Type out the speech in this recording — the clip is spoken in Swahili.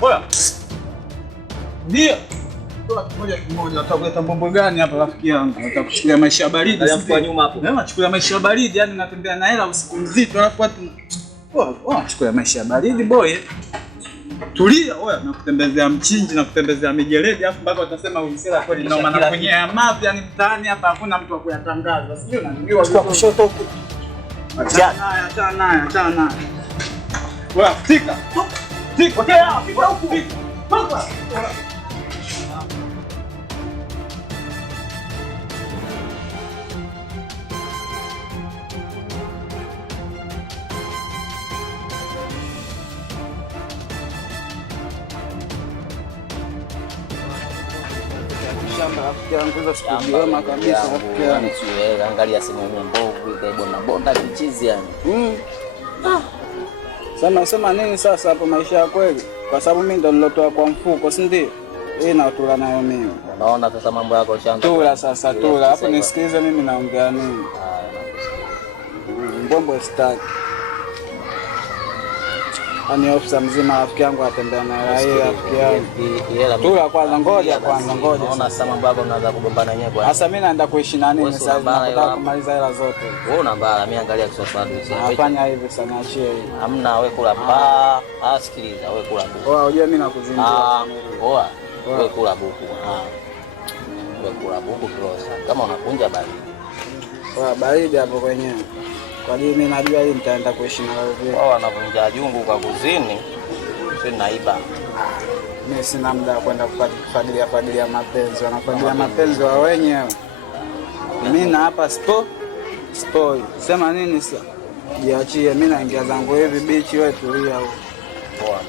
Bora. Ndio. Moja utakuleta mbombo gani hapa rafiki yangu? Nataka kuchukulia maisha ya baridi. Alafu nyuma hapo. Wewe unachukulia maisha ya baridi, yani unatembea na hela usiku mzito alafu watu unachukulia maisha ya baridi boy. Tulia wewe, nakutembezea mchinji na kutembezea mijeledi alafu mpaka utasema ulisela kweli ndio maana kwenye mapi yani mtaani hapa hakuna mtu wa kuyatangaza. Sio unajua kwa kushoto huko. Achana. Wewe fika. Fika. Fika huko. Toka. Angalia simu mbovu bonda kichizi yani. Sema nini sasa hapo maisha ya kweli? Kwa sababu mimi ndo nilotoa kwa mfuko, si ndio? Na tula nayo mimi. Unaona sasa mambo yako shanga. Tula sasa tula. Hapo nisikilize mimi naongea nini? Mbombo staki. Ani ofisa mzima rafiki yangu atembea na yeye rafiki yangu. Tula kwanza ngoja. Unaona sasa mambo yako unaanza kugombana yenyewe kwa. Sasa mimi naenda kuishi na nini sasa nataka kumaliza hela zote. Wewe una mbaya, mimi angalia kiswaswadu sasa. Hapana hivi sana achie hivi. Hamna wewe kula pa. Sikiliza wewe kula buku. Unajua mimi nakuzindia. Wewe kula buku. Wewe kula buku kilosa. Kama unakunja baridi. Baridi hapo kwenyewe. Kwa hiyo mimi najua hii nitaenda kuishi na wewe vipi. Wao wanavunja jungu kwa kuzini. Sisi naiba. Mimi sina muda wa kwenda kufadilia mapenzi. Wanafadilia mapenzi wao wenyewe. Mimi na hapa spoil. Sema nini sasa? Jiachie mimi naingia zangu hivi bichi wewe tulia huko. Poa.